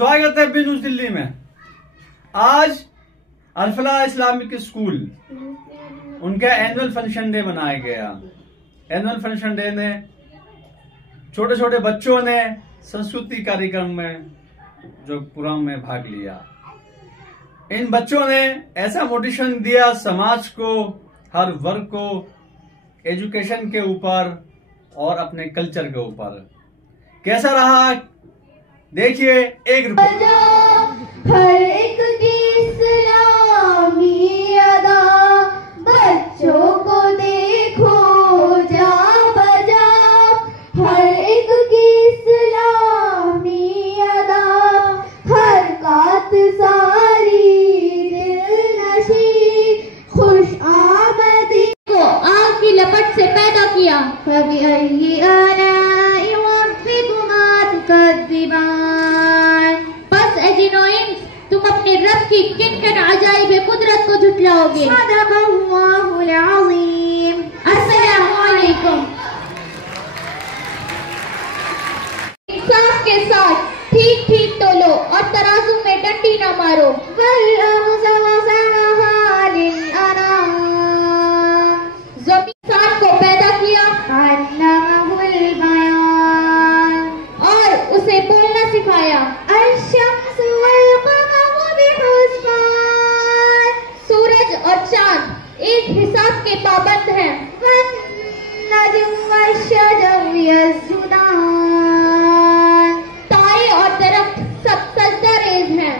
स्वागत है B news Delhi में। आज अल-फलाह इस्लामिक स्कूल उनका एनुअल फंक्शन डे मनाया गया। एनुअल फंक्शन डे में छोटे छोटे बच्चों ने संस्कृति कार्यक्रम में जो प्रोग्राम में भाग लिया। इन बच्चों ने ऐसा मोटिवेशन दिया समाज को, हर वर्ग को, एजुकेशन के ऊपर और अपने कल्चर के ऊपर। कैसा रहा देखिए एक रिपोर्ट। हर एक की इस्लामी अदा, बच्चों को देखो जा बजा। हर एक की इस्लामी अदा, हरकत सारी दिलनशी, खुश आमदी को आग की लपट से पैदा किया। कभी तुम अपने रब की किन-किन अजाइब कुदरत को झुटलाओगे। अस्सलामु अलैकुम। इंसाफ के साथ ठीक ठीक तोलो और तराजू में डंडी न मारो। जमीन इंसान को पैदा किया और उसे बोलना सिखाया। सूरज और चांद एक हिसाब के पाबंद हैं। तारे और दरख्त सब सजदा रेज हैं।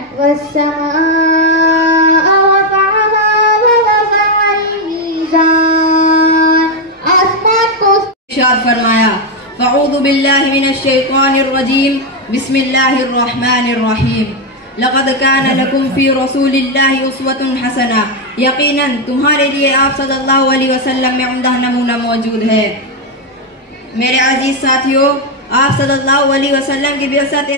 आसमान को इरशाद फरमाया, अऊज़ु बिल्लाहि मिनश शैतानिर रजीम, बिस्मिल्लाहिर रहमानिर रहीम। लक़द कान लकुम फ़ी रसूलिल्लाहि उस्वतुन हसना। यकीनन तुम्हारे लिए आप सल्लल्लाहु अलैहि वसल्लम में उम्दा नमूना मौजूद है। मेरे अजीज साथियों, आप सल्लल्लाहु अलैहि वसल्लम की बिअसत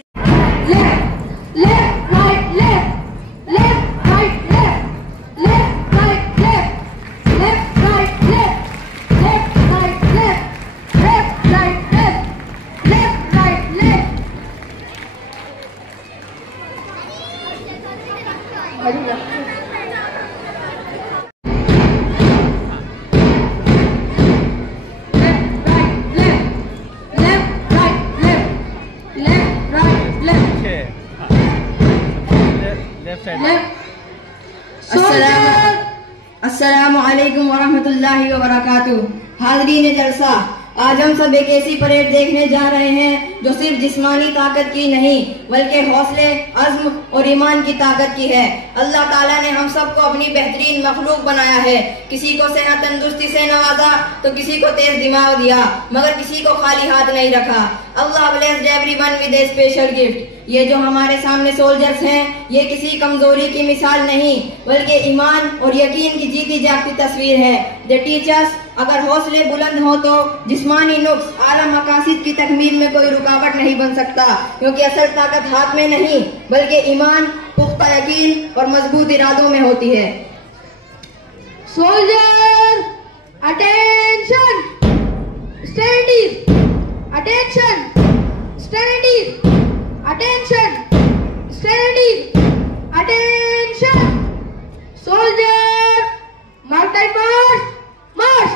अस्सलामु अलैकुम वरहमतुल्लाहि वबरकातुहू। हाज़रीन जलसा, आज हम सब एक ऐसी परेड देखने जा रहे हैं जो सिर्फ जिस्मानी ताकत की नहीं बल्कि हौसले, अज़्म और ईमान की ताकत की है। अल्लाह ताला ने हम सबको अपनी बेहतरीन मखलूक बनाया है। किसी को सेहत तंदुरुस्ती से नवाजा तो किसी को तेज दिमाग दिया, मगर किसी को खाली हाथ नहीं रखा। Allah blessed everyone with a special gift. ये जो हमारे सामने सोल्जर्स हैं, ये किसी कमजोरी की मिसाल नहीं बल्कि ईमान और यकीन की जीती जागती तस्वीर है। दे टीचर्स, अगर हौसले बुलंद हो तो जिस्मानी नुक्स, आला मकासिद की तकमील में कोई रुकावट नहीं बन सकता, क्योंकि असल ताकत हाथ में नहीं बल्कि ईमान, पुख्ता यकीन और मजबूत इरादों में होती है। Soldier attention, stand, attention, stand, attention, stand, attention. Soldier mark time March, March.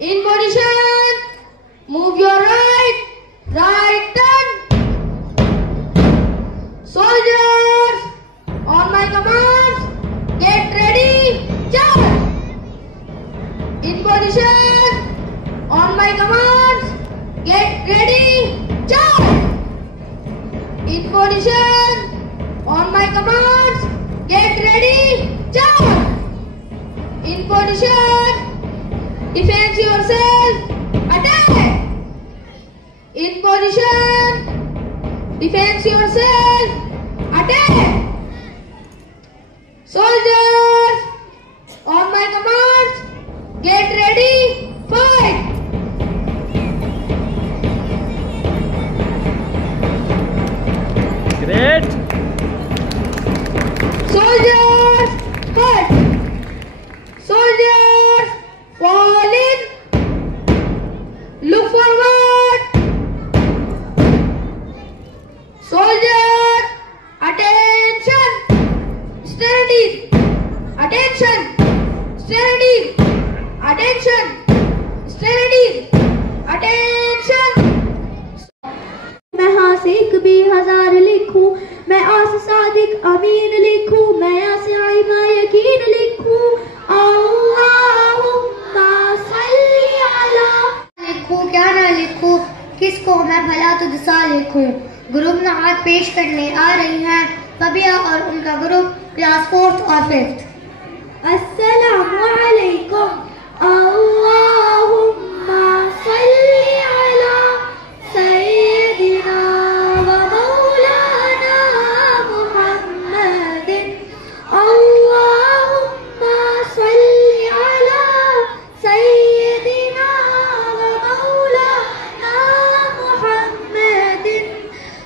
In position, move your right, right turn. Soldiers, on my commands, get ready, charge. In position, on my commands, get ready, charge. In position, on my commands, get ready, charge. In position, defend yourself, attack. In position, defend yourself, attack. Soldiers, on my command, Soldier, attention, steady, attention, steady, attention, steady, attention. मैं हासिक भी हजार लिखूं, मैं आस सादिक अमीन लिखूं, मैं आसियाई मा यकीन लिखूं, अल्लाहुम्मा सल्ली अला। लिखूं क्या ना लिखूं, किसको मैं भला तुझसा लिखूं। ग्रुप नात पेश करने आ रही हैं फबिया और उनका ग्रुप क्लास 4th और 5th। अस्सलामु अलैकुम, अल्लाहुम्मा सल्ली अला सय्यदिना व मौलाना मुहम्मदिन, अल्लाहुम्मा सल्ली अला सय्यदिना व मौलाना मुहम्मदिन।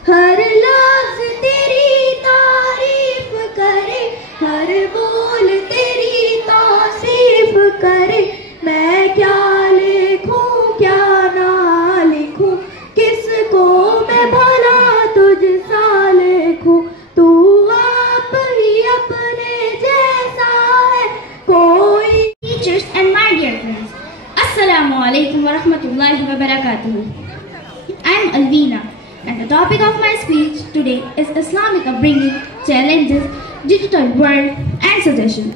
हर लफ्ज़ तेरी तारीफ करे, हर बोल तेरी तौसीफ करे, मैं क्या लिखूं क्या ना लिखूं, किसको मैं भला तुझसा लिखूं। तू आप ही अपने जैसा है कोई। Teachers and my dear friends, Assalamu alaikum wa rahmatullahi wa barakatuh. I am Alvina and the topic of my speech today is Islamic upbringing, challenges, digital world and suggestion.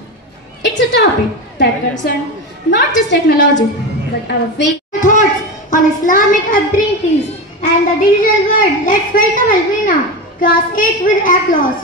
It's a topic that concerns not just technology but our faith. Thoughts on Islamic upbringings and the digital world. Let's welcome Alvina, class 8 with applause.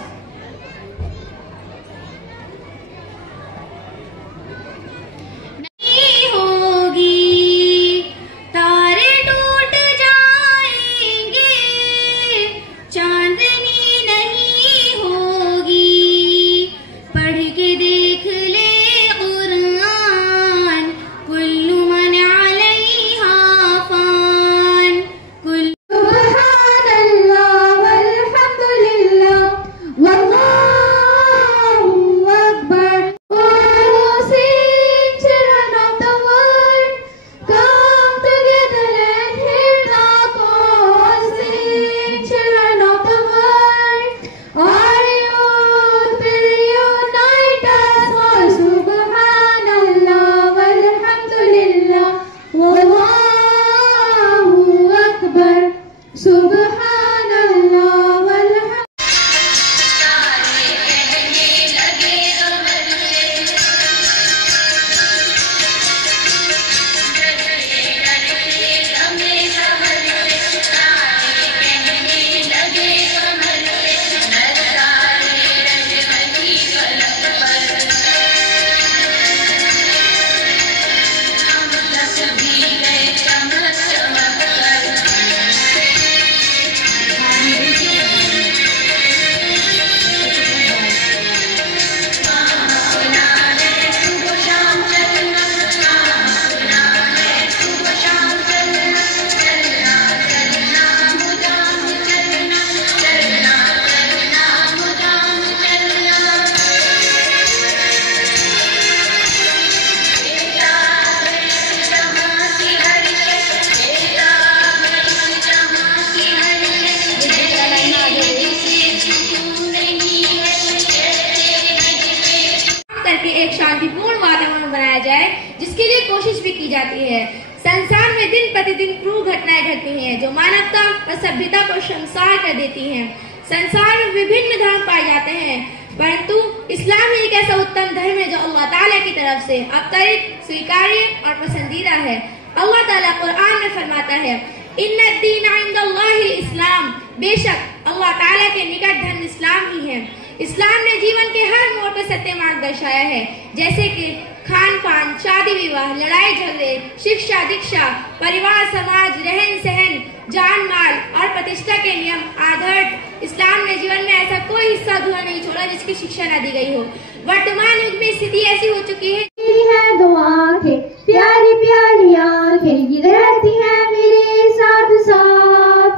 एक शांतिपूर्ण वातावरण बनाया जाए, जिसके लिए कोशिश भी की जाती है। संसार में दिन प्रतिदिन क्रूर घटनाएं घटती हैं जो मानवता और सभ्यता को शर्मसार कर देती हैं। संसार में विभिन्न धर्म पाए जाते हैं, परंतु इस्लाम ही एक ऐसा उत्तम धर्म है जो अल्लाह ताला की तरफ से अवतरित, स्वीकार्य और पसंदीदा है। अल्लाह ताला कुरान में फरमाता है, इन्नद्दीन इंदल्लाहि इस्लाम, बेशक अल्लाह ताला के निकट धर्म इस्लाम ही है। इस्लाम ने जीवन के हर मोड़ पर सत्य मार्ग दर्शाया है, जैसे कि खान पान, शादी विवाह, लड़ाई झगड़े, शिक्षा दीक्षा, परिवार, समाज, रहन सहन, जान माल और प्रतिष्ठा के नियम आदर्श। इस्लाम ने जीवन में ऐसा कोई हिस्सा अधूरा नहीं छोड़ा जिसकी शिक्षा न दी गई हो। वर्तमान युग में स्थिति ऐसी हो चुकी है, दो आंखें प्यारी प्यारी आंखें ये रहती हैं मेरे साथ साथ।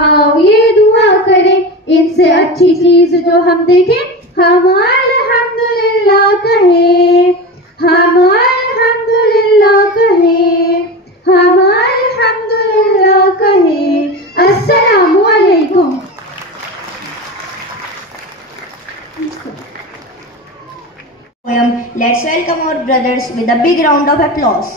आओ ये दुआ करें इनसे अच्छी चीज जो हम देखें, हम अल्हम्दुलिल्लाह कहें, हम अल्हम्दुलिल्लाह कहें, हम अल्हम्दुलिल्लाह कहें। अस्सलामु अलैकुम। Let's welcome our brothers with a big round of applause.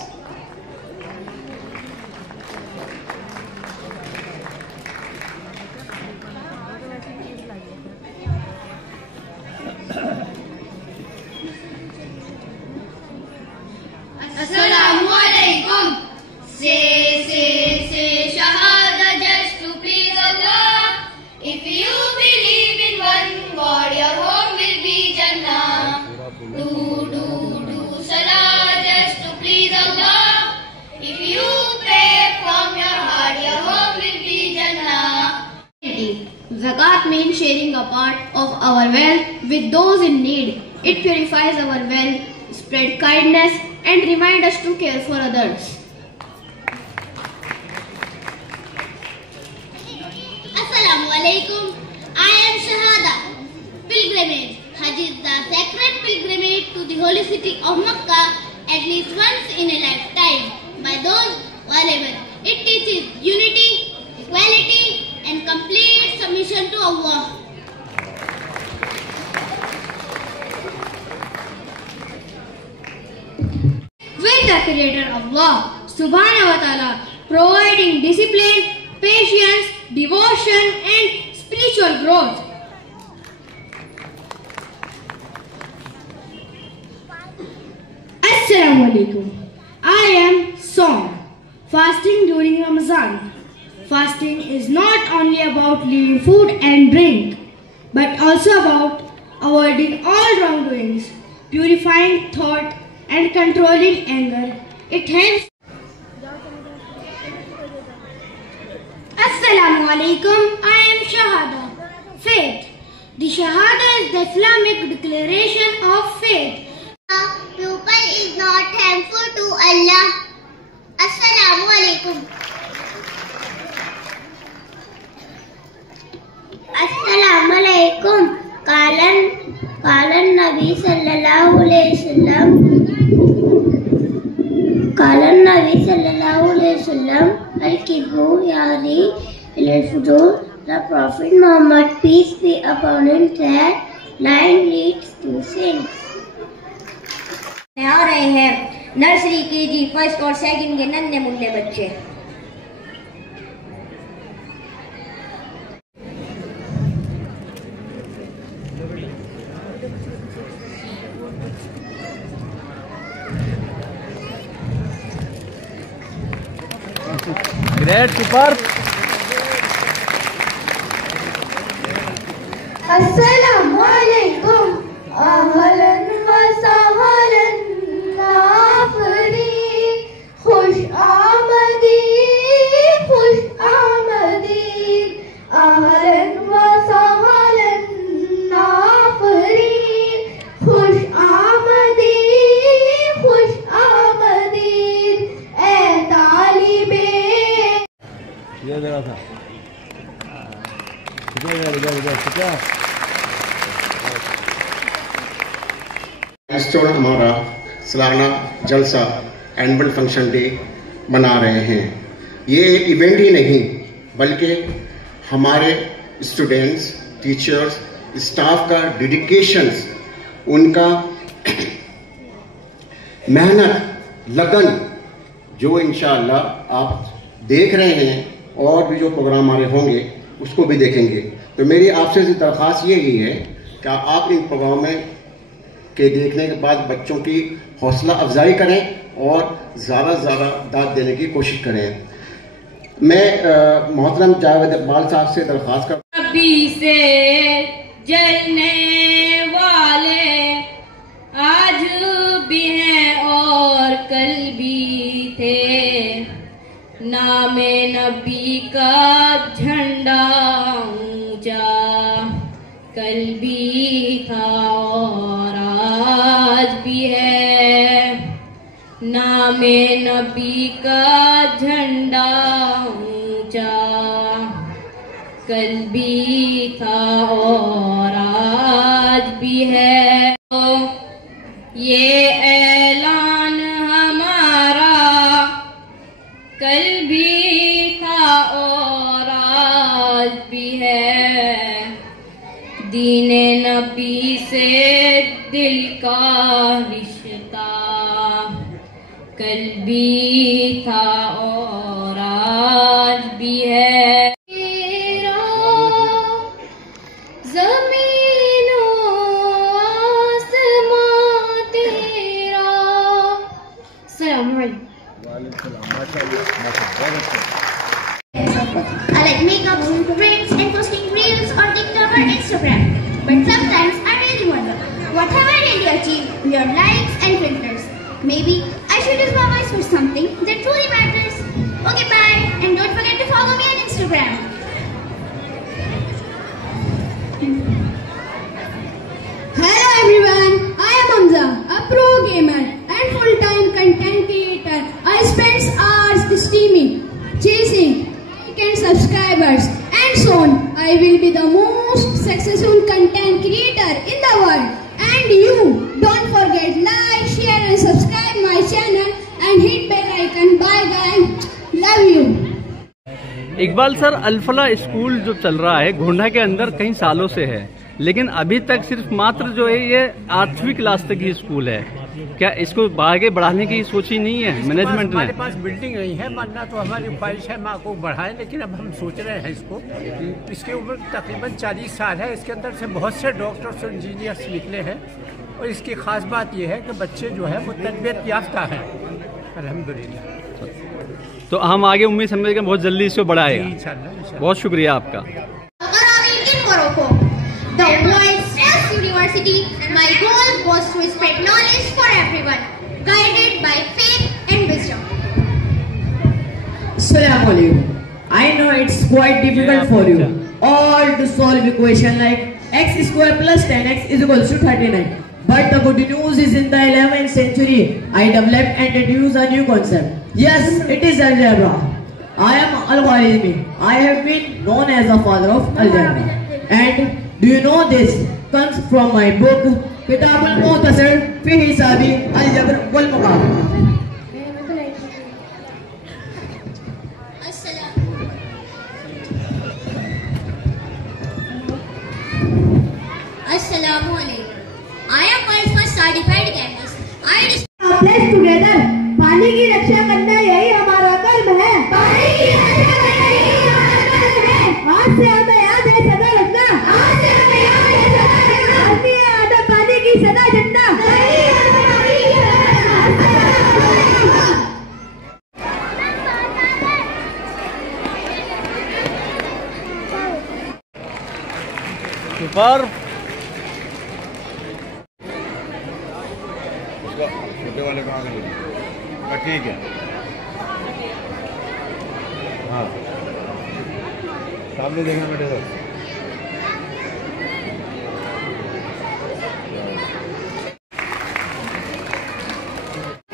Assalamu alaikum. Say shahada just to please Allah. If you believe in one God, your home will be Jannah. Do salah just to please Allah. If you pray from your heart, your home will be Jannah. Zakat means sharing a part of our wealth with those in need. It purifies our wealth, spread kindness, and remind us to care for others. Assalamu alaikum. I am Shahada. Pilgrimage. Hajj is the sacred pilgrimage to the holy city of Makkah at least once in a lifetime by those wherever. It teaches unity, equality, and complete submission to Allah. With the Creator Allah Subhanahu wa Ta'ala providing discipline, patience, devotion, and spiritual growth. Assalamu alaikum. I am Som. Fasting during Ramadan. Fasting is not only about leaving food and drink, but also about avoiding all wrongdoings, purifying thought, and controlling anger. It helps. Assalamu alaikum. I am Shahada. Faith. The Shahada is the Islamic declaration of faith. Pupil is not thankful to Allah. Assalamu alaikum. Assalamu alaikum. Kalan Nabi sallallahu alayhi wasallam. Kalan Nabi sallallahu alayhi wasallam. Al-Kibru yari al-Fujur. The Prophet Muhammad, peace be upon him, said, lying leads to sin. आ रहे हैं nursery KG first और second के नन्हे मुन्ने बच्चे। Great, super. अस्सलामु अलैकुम। अहलन व सहलन आफरीन। खुश आमदीद अहलन व सहलन आफरीन। खुश आमदीद ए तालिबे। ये जरा था हमारा सालाना जलसा एनुअल फंक्शन डे मना रहे हैं। ये एक इवेंट ही नहीं बल्कि हमारे स्टूडेंट्स, टीचर्स, स्टाफ का डेडिकेशंस, उनका मेहनत, लगन, जो इंशाअल्लाह आप देख रहे हैं और भी जो प्रोग्राम हमारे होंगे उसको भी देखेंगे। तो मेरी आपसे दरख्वास्त यही है कि आप इन प्रोग्रामों के देखने के बाद बच्चों की हौसला अफजाई करें और ज़्यादा से ज़्यादा दाद देने की कोशिश करें। मैं मोहतरम जावेद इकबाल साहब से दरख्वास्त करता हूं। नबी से जलने वाले आज भी हैं और कल भी थे। नामे नबी का झंडा ऊंचा कल भी था और आज भी है। नामे नबी का झंडा ऊंचा कल भी था और आज भी है। ये ऐलान हमारा कल भी था और आज भी है। दीने नबी से दिल का रिश्ता कल भी था और आज भी है। I like makeup, drinks, and posting reels on TikTok or Instagram. But sometimes I really wonder, what have I really achieved beyond likes and filters? Maybe I should use my voice for something that truly matters. Okay, bye, and don't forget to follow me on Instagram. Hello everyone, I am Hamza, a pro gamer and full-time content creator. I spend hours streaming, chasing and subscribers, and soon I will be the most successful content creator in the world. And you don't forget like, share and subscribe my channel and hit bell icon. Bye guys, love you. Iqbal sir, Alfalah school जो चल रहा है गोंडा के अंदर कई सालों से है, लेकिन अभी तक सिर्फ मात्र जो है ये 8वीं क्लास तक ही स्कूल है। क्या इसको आगे बढ़ाने की सोची नहीं है मैनेजमेंट ने? हमारे पास बिल्डिंग नहीं है, मानना तो हमारी ख्वाहिश है माँ को बढ़ाएं, लेकिन अब हम सोच रहे हैं इसको। इसकी उम्र तकरीबन 40 साल है। इसके अंदर से बहुत से डॉक्टर्स और इंजीनियर्स निकले हैं और इसकी खास बात यह है कि बच्चे जो है वो तरबियत याफ्ता हैं अल्हम्दुलिल्लाह। तो हम आगे उम्मीद समझेंगे बहुत जल्दी इसको बढ़ाएगा। बहुत शुक्रिया आपका। The world's best university, my goal was to spread knowledge for everyone, guided by faith and wisdom. Assalamu alaikum. I know it's quite difficult for you all to solve equation like x square plus 10x is equals to 39. But the good news is in the 11th century, I developed and introduced a new concept. Yes, it is algebra. I am Al-Khwarizmi. I have been known as the father of algebra. And do you know this comes from my book Kitab al-Mukhtasar fi Hisabi al-Jabr wal Muqabala. Assalamu alaikum. I am world's first certified chemist. Let's together. पानी की रक्षा करना यही हमारा कर्म है। पानी की रक्षा करना यही हमारा कर्म है। आज से हमें याद है सदा रखना। आज से हमें याद है सदा रखना। हस्ती है आधा पानी की सदा झंडा। सुपर। छोटे वाले कहाँ गए? ठीक है, हाँ सामने देखना बेटे sir.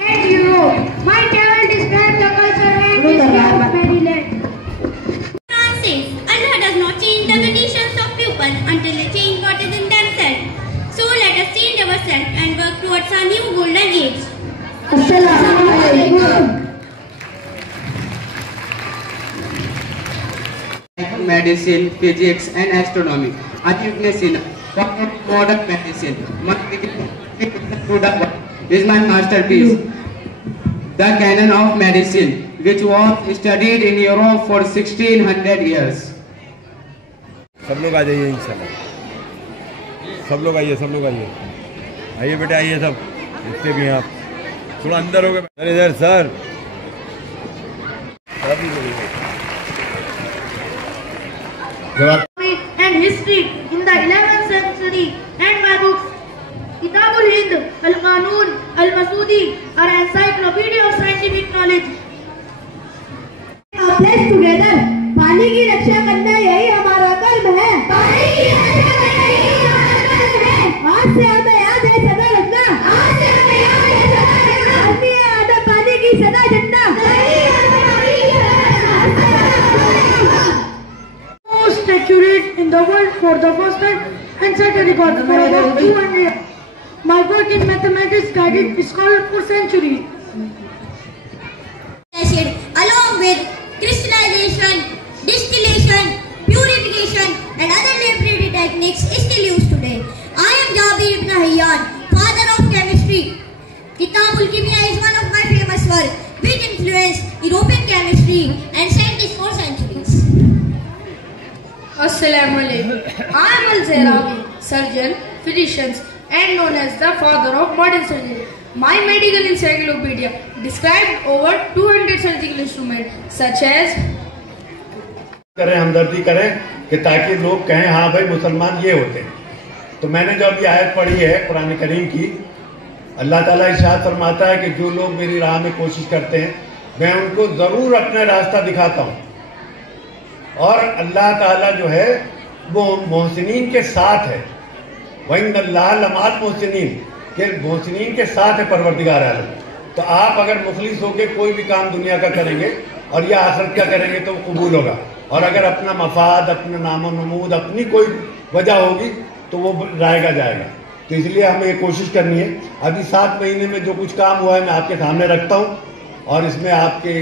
And Europe, my travel describes the culture and history of Maryland. Quran says, Allah does not change the conditions of people until they change what is in themselves. So let us change ourselves and work towards our new golden age. Assalamu alaikum. Medicine, physics and astronomy. Achievements in modern medicine. Is my masterpiece. The canon of medicine, which was studied in Europe for 1600 years. सब लोग आ जाइए इंशाल्लाह। सब लोग आइए, सब लोग आइए, आइए बेटे आइए सब, जितने भी हैं आप थोड़ा अंदर हो गए। अरे इधर sir, And history in the 11th century and my books Kitab al-Hind, Al-Qanun, Al-Masudi are encyclopedia of scientific knowledge. Let's together. पानी की रक्षा करना यही हमारा कर्म है। पानी की रक्षा करना यही हमारा कर्म है। आज से हमें याद है सदा रखना। आज से हमें याद है सदा रखना। हस्ती है आधा पानी की सदा झंडा। Most accurate in the world for the first time and set a record for about 200 years. My work in mathematics guided scholars for centuries. Along with crystallization, distillation, purification and other laboratory techniques still used today. I am Jabir ibn Hayyan, father of chemistry. Kitab al-Kimya is one of my famous works. science, European chemistry, and scientists for centuries. Assalamu alaikum. I am Al-Zahrawi, surgeon, physician, and known as the father of modern surgery. My medical encyclopedia described over 200 surgical instruments such as करें, हमदर्दी करें कि ताकि लोग कहें हाँ भाई मुसलमान ये होते हैं। तो मैंने जो अभी आयत पढ़ी है कुरान करीम की, अल्लाह ताला इरशाद फरमाता है कि जो लोग मेरी राह में कोशिश करते हैं मैं उनको जरूर अपना रास्ता दिखाता हूँ। और अल्लाह ताला जो है वो मोहसिनीन के साथ है। वइन्नल्लाह लमाल मोहसिनीन, के मोहसिनीन के साथ है परवरदिगार आलम। तो आप अगर मुखलिस होकर कोई भी काम दुनिया का करेंगे और या आखिरत का करेंगे तो कबूल होगा। और अगर अपना मफाद, अपना नामो नमूद, अपनी कोई वजह होगी तो वो जाएगा। तो इसलिए हमें ये कोशिश करनी है। अभी 7 महीने में जो कुछ काम हुआ है मैं आपके सामने रखता हूँ, और इसमें आपके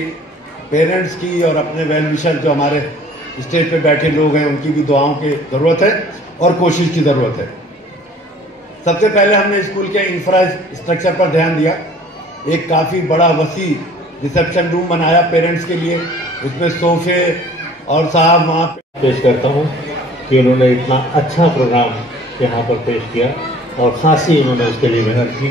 पेरेंट्स की और अपने वेल विशर जो हमारे स्टेज पे बैठे लोग हैं उनकी भी दुआओं की ज़रूरत है और कोशिश की ज़रूरत है। सबसे पहले हमने स्कूल के इंफ्रास्ट्रक्चर पर ध्यान दिया। एक काफ़ी बड़ा वसी रिसेप्शन रूम बनाया पेरेंट्स के लिए, उसमें सोफे और साहब वहाँ पेश करता हूँ कि उन्होंने इतना अच्छा प्रोग्राम यहाँ पर पेश किया और खासी उन्होंने उसके लिए मेहनत की।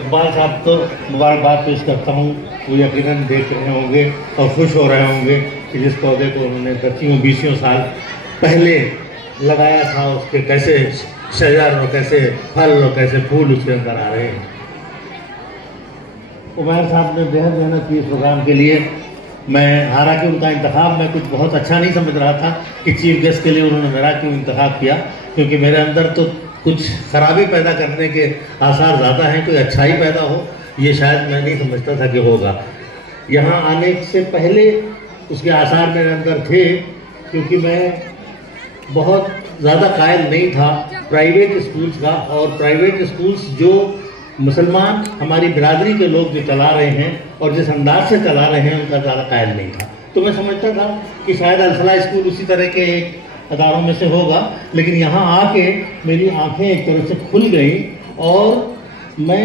इकबाल साहब तो मुबारकबाद पेश करता हूँ, वो यकीनन देख रहे होंगे और खुश हो रहे होंगे कि जिस पौधे को उन्होंने 10-20 साल पहले लगाया था उसके कैसे शजर और कैसे फल और कैसे फूल उसके अंदर आ रहे हैं। उमैर साहब ने बेहद मेहनत की इस प्रोग्राम के लिए। मैं हालांकि उनका इंतखाब मैं कुछ बहुत अच्छा नहीं समझ रहा था कि चीफ गेस्ट के लिए उन्होंने मेरा क्यों इंतखाब किया, क्योंकि मेरे अंदर तो कुछ खराबी पैदा करने के आसार ज़्यादा हैं, कोई अच्छाई पैदा हो ये शायद मैं नहीं समझता था कि होगा। यहाँ आने से पहले उसके आसार मेरे अंदर थे, क्योंकि मैं बहुत ज़्यादा कायल नहीं था प्राइवेट स्कूल्स का, और प्राइवेट स्कूल्स जो मुसलमान हमारी बिरादरी के लोग जो चला रहे हैं और जिस अंदाज से चला रहे हैं उनका ज़्यादा कायल नहीं था। तो मैं समझता था कि शायद अल-फलाह स्कूल उसी तरह के एक अदारों में से होगा, लेकिन यहाँ आके मेरी आंखें एक तरह से खुल गई और मैं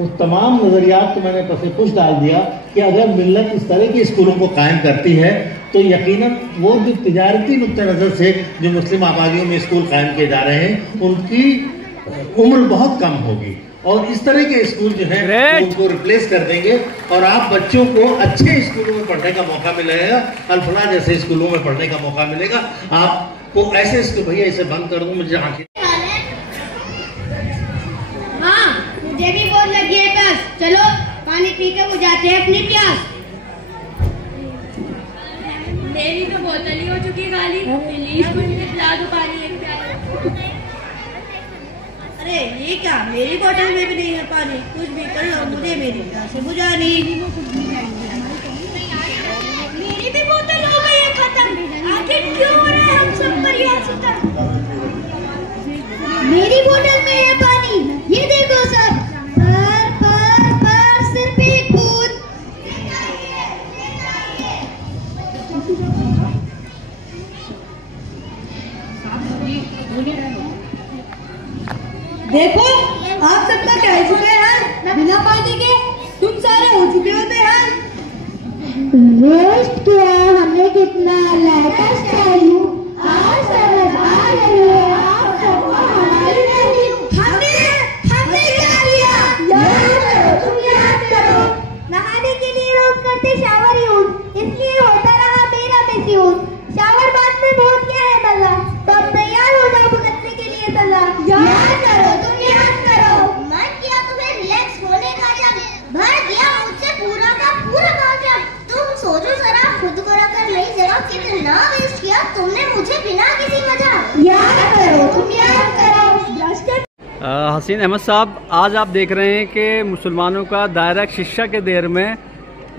उस तमाम नज़रियात को मैंने पसे पुश डाल दिया कि अगर मिल्लत इस तरह के स्कूलों को कायम करती है तो यकीनन वो जो तिजारती नुक्ते नज़र से जो मुस्लिम आबादियों में स्कूल कायम किए जा रहे हैं उनकी उम्र बहुत कम होगी, और इस तरह के स्कूल जो है उनको रिप्लेस कर देंगे और आप बच्चों को अच्छे स्कूलों में पढ़ने का मौका मिलेगा, अल-फलाह जैसे स्कूलों में पढ़ने का मौका मिलेगा। आपको ऐसे स्कूल, भैया इसे बंद कर दूं, मुझे आंखें। हाँ, मुझे भी बहुत लगी है प्यास, चलो पानी पी के बुझाते हैं अपनी प्यास। मेरी तो बोतल ही हो चुकी है खाली, प्लीज मुझे पिला दो पानी एक प्याला। अरे ये क्या, मेरी बोतल में भी नहीं है पानी, कुछ भी कर लो, मुझे मेरी प्यास बुझानी। मेरी भी बोतल हो गई है खत्म, आखिर क्यों हो रहा है हम सब पर यह सितम? मेरी बोतल में है पानी, ये देखो सब, पर सिर पे एक बूंद। देखो आप सबका क्या हो चुके हैं, बिना पानी के तुम सारे हो चुके हो बेहाल। वेस्ट किया हमने कितना लेटेस्ट वैल्यू, आज समझ आ रही है आप सबको हमारी वैल्यू। हमने क्या लिया? याद करो, तुम याद करो। नहाने के लिए रोज करते शावर यूज, इसलिए होता रहा मेरा मिसयूज। शावर बाद में बहुत क्या है भला, तो अब तैयार हो जाओ भुगतने के लिए सजा। याद करो, तुम याद करो। मन किया तुम्हें रिलैक्स होने का जब, भर दिया मुझसे पूरा का पूरा गाजा। तुम सोचो जरा, खुद को रखकर नहीं जरा, कितना वेस्ट किया तुमने मुझे बिना किसी वजह। याद करो, तुम याद करो। हसीन अहमद साहब, आज आप देख रहे हैं कि मुसलमानों का दायरा शिक्षा के देर में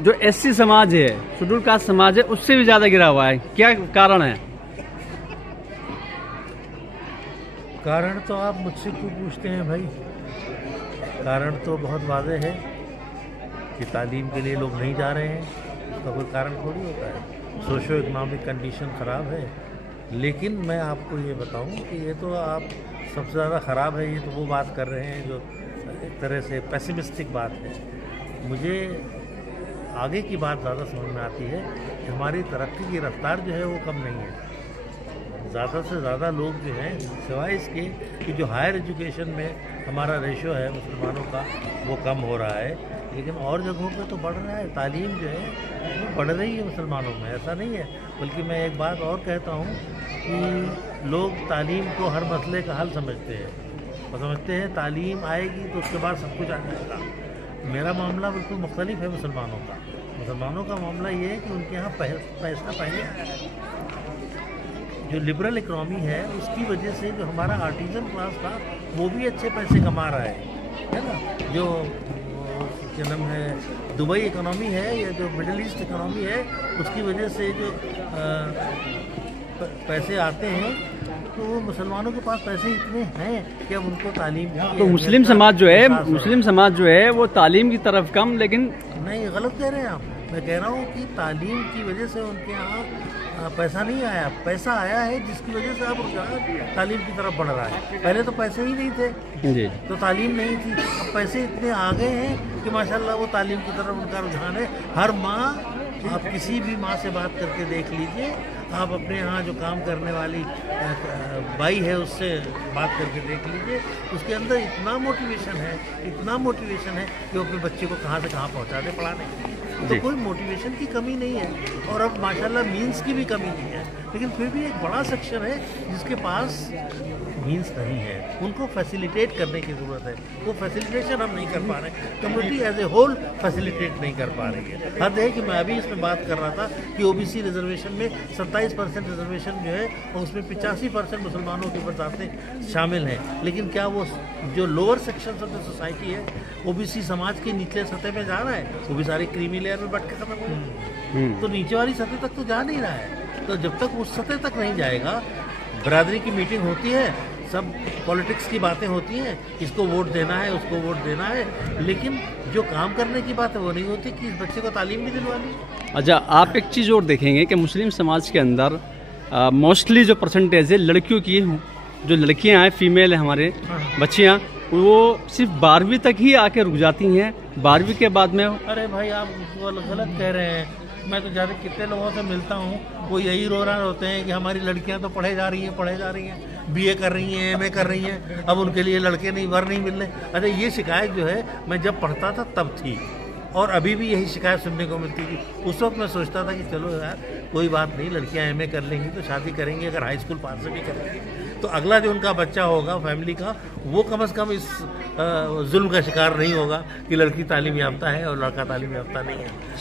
जो एससी समाज है, शेड्यूल कास्ट समाज है, उससे भी ज्यादा गिरा हुआ है। क्या कारण है? कारण तो आप मुझसे क्यों पूछते हैं भाई? कारण तो बहुत वाज़ेह है कि तालीम के लिए लोग नहीं जा रहे हैं, उसका कोई कारण थोड़ी होता है। सोशो इकनॉमिक कंडीशन ख़राब है। लेकिन मैं आपको ये बताऊं कि ये तो आप सबसे ज़्यादा ख़राब है, ये तो वो बात कर रहे हैं जो एक तरह से पेसिमिस्टिक बात है। मुझे आगे की बात ज़्यादा समझ में आती है कि हमारी तरक्की की रफ्तार जो है वो कम नहीं है। ज़्यादा से ज़्यादा लोग जो हैं, सिवाय इसके कि जो हायर एजुकेशन में हमारा रेशो है मुसलमानों का वो कम हो रहा है, लेकिन और जगहों पे तो बढ़ रहा है। तालीम जो है वो बढ़ रही है मुसलमानों में, ऐसा नहीं है। बल्कि मैं एक बात और कहता हूँ कि लोग तालीम को हर मसले का हल समझते हैं और समझते हैं तालीम आएगी तो उसके बाद सब कुछ आ जाएगा। मेरा मामला बिल्कुल मुख्तलिफ है मुसलमानों का। मुसलमानों का मामला ये है कि उनके यहाँ पैसा पहले आया है। जो लिबरल इकनॉमी है उसकी वजह से जो हमारा आर्टिजन क्लास था वो भी अच्छे पैसे कमा रहा है ना। जो क्या नाम है दुबई इकनॉमी है या जो मिडिल ईस्ट इकनॉमी है उसकी वजह से जो पैसे आते हैं तो वो मुसलमानों के पास पैसे इतने हैं कि अब उनको तालीम तो मुस्लिम समाज जो है वो तालीम की तरफ कम, लेकिन नहीं, गलत कह रहे हैं आप। मैं कह रहा हूँ कि तालीम की वजह से उनके यहाँ पैसा नहीं आया, पैसा आया है जिसकी वजह से अब रुझान तालीम की तरफ बढ़ रहा है। पहले तो पैसे ही नहीं थे जी, तो तालीम नहीं थी। अब पैसे इतने आ गए हैं कि माशाल्लाह वो तालीम की तरफ उनका रुझान है। हर माँ, आप किसी भी माँ से बात करके देख लीजिए, आप अपने यहाँ जो काम करने वाली बाई है उससे बात करके देख लीजिए, उसके अंदर इतना मोटिवेशन है कि वो अपने बच्चे को कहाँ से कहाँ पहुँचा दे पढ़ाने के लिए। तो कोई मोटिवेशन की कमी नहीं है और अब माशाल्लाह मीन्स की भी कमी नहीं है, लेकिन फिर भी एक बड़ा सेक्शन है जिसके पास मीन्स नहीं है, उनको फैसिलिटेट करने की ज़रूरत है। वो फैसिलिटेशन हम नहीं कर पा रहे, community as a whole facilitate नहीं कर पा रही है। हद है कि मैं अभी इसमें बात कर रहा था कि ओबीसी रिजर्वेशन में 27% रिजर्वेशन जो है और उसमें 85% मुसलमानों की वजारतें शामिल हैं, लेकिन क्या वो जो lower section of the society है ओबीसी समाज के निचले सतह पे जा रहा है? वो भी सारी क्रीमी लेयर में बैठ के खत्म हो गई, तो नीचे वाली सतह तक तो जा नहीं रहा है। तो जब तक उस सतह तक नहीं जाएगा, बरादरी की मीटिंग होती है, सब पॉलिटिक्स की बातें होती हैं, इसको वोट देना है, उसको वोट देना है, लेकिन जो काम करने की बात है वो नहीं होती कि इस बच्चे को तालीम भी दिलवानी। अच्छा, आप एक चीज़ और देखेंगे कि मुस्लिम समाज के अंदर मोस्टली जो परसेंटेज है लड़कियों की, जो लड़कियां हैं, फीमेल है हमारे बच्चियां, वो सिर्फ 12वीं तक ही आके रुक जाती हैं। 12वीं के बाद में अरे भाई आप गलत कह रहे हैं। मैं तो ज़्यादा कितने लोगों से मिलता हूँ, वो यही रो रहे होते हैं कि हमारी लड़कियाँ तो पढ़े जा रही हैं, बीए कर रही हैं, एमए कर रही हैं, अब उनके लिए लड़के नहीं, वर नहीं मिल रहे। अच्छा, ये शिकायत जो है मैं जब पढ़ता था तब थी और अभी भी यही शिकायत सुनने को मिलती थी। उस वक्त मैं सोचता था कि चलो यार कोई बात नहीं, लड़कियां एमए कर लेंगी तो शादी करेंगी, अगर हाई स्कूल पास से भी करेंगी तो अगला जो उनका बच्चा होगा फैमिली का, वो कम से कम इस जुल्म का शिकार नहीं होगा कि लड़की तालीम याफ्ता है और लड़का तालीम याफ्ता नहीं है।